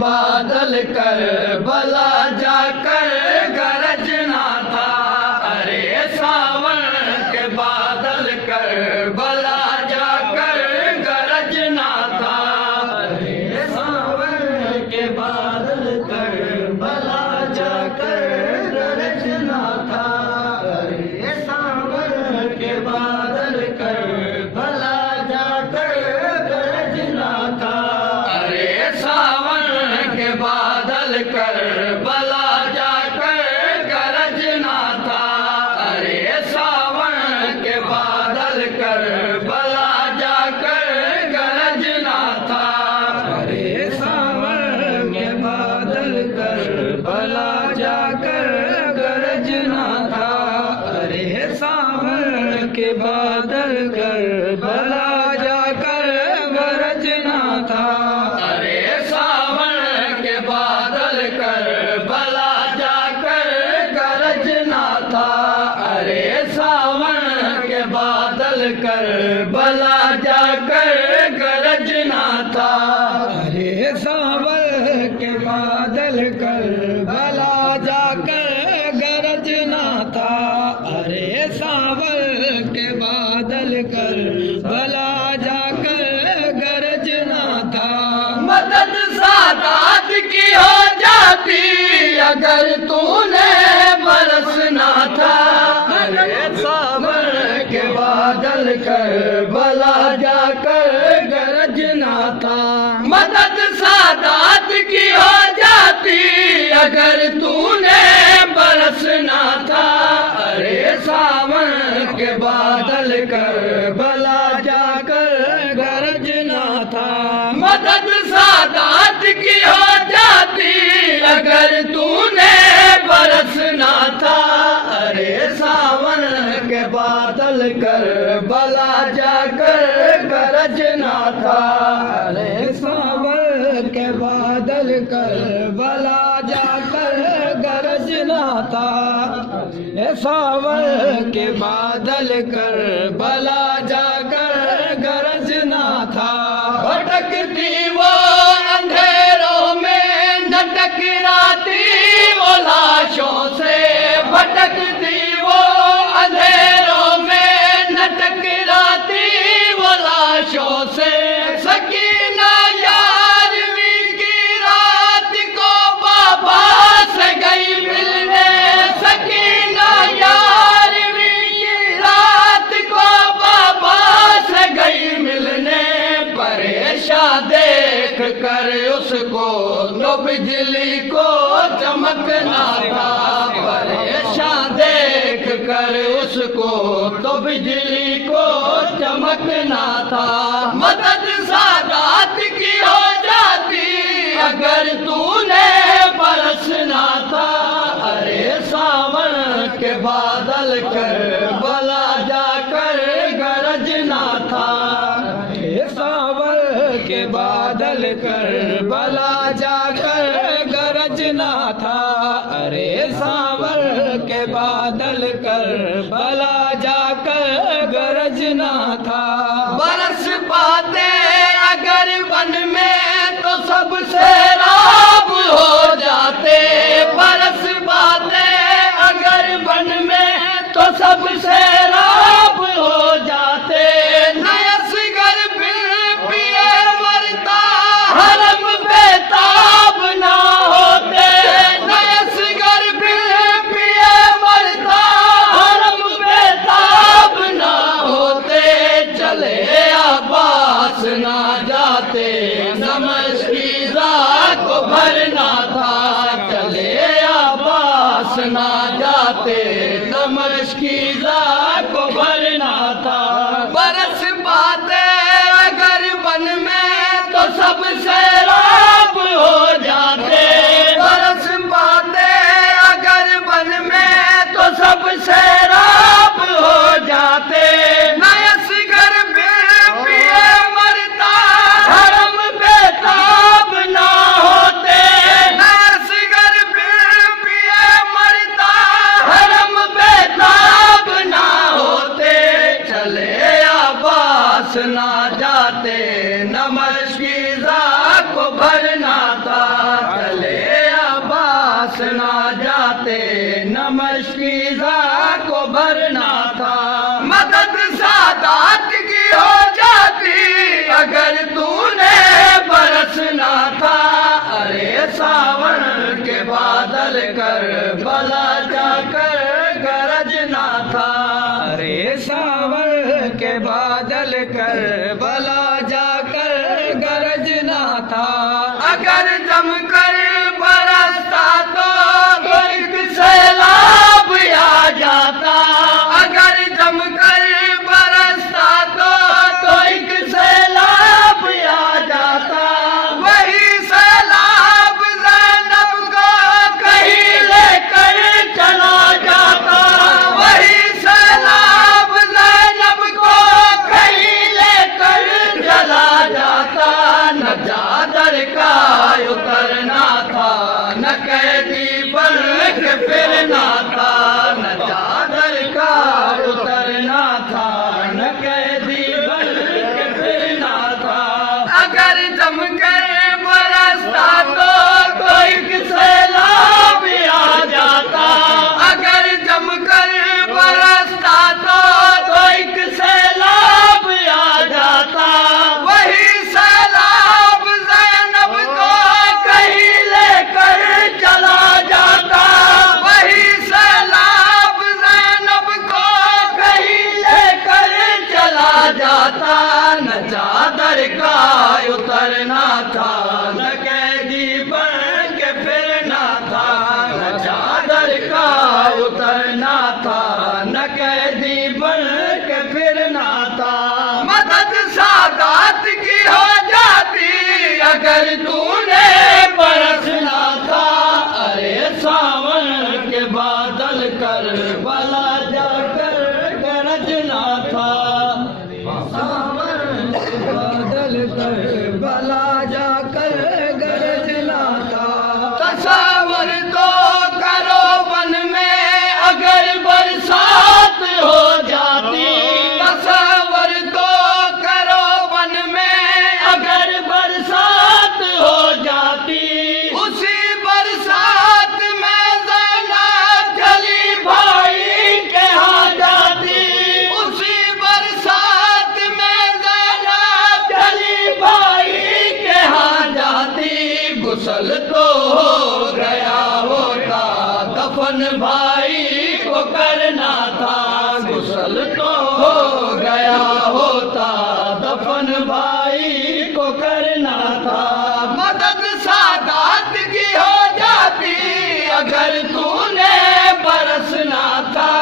بادل کربلا جا کر گرجنا تھا، ارے ساون کے بادل کربلا جا کر گرجنا تھا، ارے ساون کے بادل کربلا جا کر گرجنا تھا، ارے ساون کے بادل کربلا جا کر گرجنا تھا، ارے ساون کے بادل کربلا جا کر گرجنا تھا، ارے ساون کے بادل کربلا جا کر گرجنا تھا، ارے ساون کے بادل کربلا جا کر گرجنا تھا، ارے ساون کے بادل کربلا جا کر گرجنا تھا، ارے ساون کے بادل کربلا جا کر گرجنا تھا، ارے ساون کے بادل کربلا جا کر گرجنا تھا، ارے ساون کے بادل کربلا جا کر گرجنا تھا، ارے ساون کے بادل کربلا جا کر گرجنا تھا، مدد سادات کی ہو جاتی اگر تو نے برسنا تھا، ارے ساون کے بادل کربلا جا کر گرجنا تھا، مدد سادات کی ہو جاتی اگر تو نے برسنا تھا، ارے ساون کے بادل کربلا جا کر گرجنا تھا، مدد سادات کی ہو جاتی اگر تو نے برسنا تھا، ارے ساون کے بادل کربلا جا کر گرجنا تھا، ارے ساون کے بادل کربلا جا کر گرجنا تھا، اے ساون کے بادل کربلا جا کر گرجنا تھا، بھٹکتی وہ اندھیروں میں نہ ٹکراتی وہ لاشوں سے، بھٹکتی وہ اندھیروں میں نہ ٹکراتی وہ لاشوں سے، سکینہ یارویں کی رات کو بابا سے گئی ملنے، سکینہ یارویں کی رات کو بابا سے گئی ملنے، پریشان دیکھ کر اس کو تو بجلی کو چمکنا تھا، پریشان دیکھ کر اس کو تو بجلی کو چمکنا تھا، مدد سادات کی ہو جاتی اگر تو نے برسنا تھا، ارے ساون کے بادل کربلا جا کر گرجنا تھا، ارے ساون کے بادل کربلا جا کر گرجنا تھا، ارے ساون کے بادل کربلا جا کر گرجنا تھا، برس پاتے اگر ون میں تو سب سیراب ہو جاتے، برس پاتے اگر ون میں تو سب سیراب ہو جاتے، نصغر بن پیے مرتا حرم بیتاب نہ ہوتے، نصغر بن پیے مرتا حرم بیتاب نہ ہوتے، نمشکیزہ کو بھرنا تھا، چلے عباس نہ جاتے نمشکیزہ کو بھرنا تھا، مدد سادات کی ہو جاتی اگر تو نے برسنا تھا، ارے ساون کے بادل کربلا جا کر گرجنا تھا، ارے ساون کے بادل کربلا جا کر گرجنا تھا، اگر جم کر برستا تو ایک سیلاب آ جاتا، اگر جم کر برستا تو ایک سیلاب آ جاتا، وہی سیلاب زینب کو کہیں لے کر چلا جاتا، وہی سیلاب زینب کو کہیں لے کر چلا جاتا، نہ چادر کا اترنا تھا نہ قیدی بن کے پھرنا تھا، نہ چادر کا اترنا تھا نہ قیدی بن کے پھرنا تھا، اگر جم کر برستا تو ایک سیلاب آ جاتا، اگر جم کر برستا تو ایک سیلاب آ جاتا، وہی سیلاب زینب کو کہیں لے کر چلا جاتا، وہی سیلاب زینب کو کہیں لے کر چلا جاتا، نہ چادر کا اترنا تھا نہ قیدی بن کے پھرنا تھا، نہ چادر کا اترنا تھا نہ قیدی بن کے پھرنا تھا، مدد سادات کی ہو جاتی اگر تو نے برسنا تھا، ارے ساون کے بادل کربلا جا کر گرجنا تھا، ساون کے بادل کربلا جا کر گرجنا تھا، تصور تو کرو ون میں اگر برسات ہو جاتی، تصور تو کرو ون میں اگر برسات ہو جاتی، اسی برسات میں زینب جلی بھائی کے ہاں جاتی، اسی برسات میں زینب جلی بھائی کے ہاں جاتی، غسل تو ہو گیا ہوتا دفن بھائی کو کرنا تھا، غسل تو ہو گیا ہوتا دفن بھائی کو کرنا تھا، مدد سادات کی ہو جاتی اگر تو نے برسنا تھا،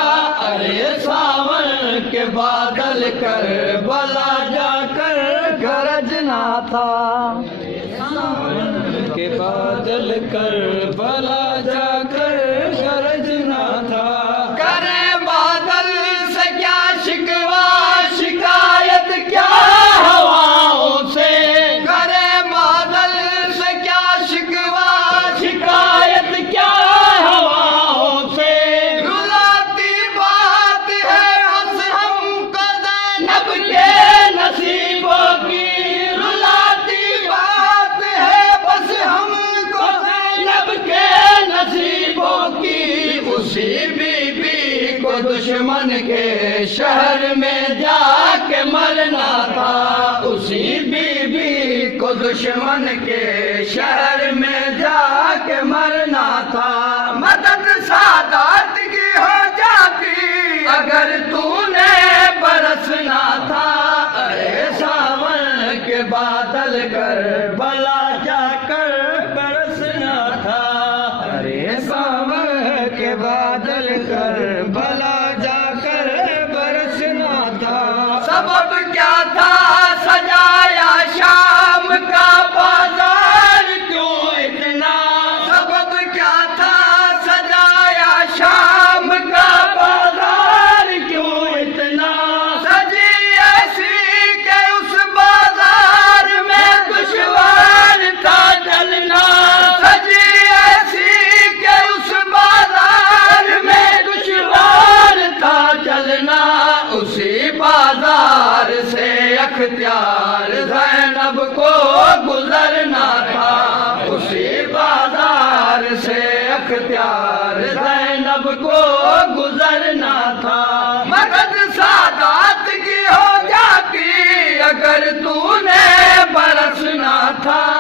ارے ساون کے بادل کربلا جا کر گرجنا تھا، ساون کے بادل کربلا جا کر گرجنا تھا، کرے بادل سے کیا شکوا شکایت کیا ہواؤں سے، کرے بادل سے کیا شکوا شکایت کیا ہواؤں سے، رلاتی بات ہے بس ہم کو زینب کے نصیبوں کی، رلاتی بات ہے بس ہم کو زینب کے نصیبوں کی، اسی بی بی کو دشمن کے شہر میں جا کے مرنا تھا، اسی بی بی کو دشمن کے شہر میں جا کے مرنا تھا، مدد سادات کی ہو جاتی اگر تو نے برسنا تھا، ارے ساون کے بادل کربلا جا کر برسنا تھا، ارے ساون کے بادل کربلا جا کر برسنا تھا، سبب کیا تھا سجایا شام کا بازار کیوں اتنا، سبب کیا تھا سجایا شام کا بازار کیوں اتنا، سجی ایسی کہ اس بازار میں دشوار اگر تو نے برسنا تھا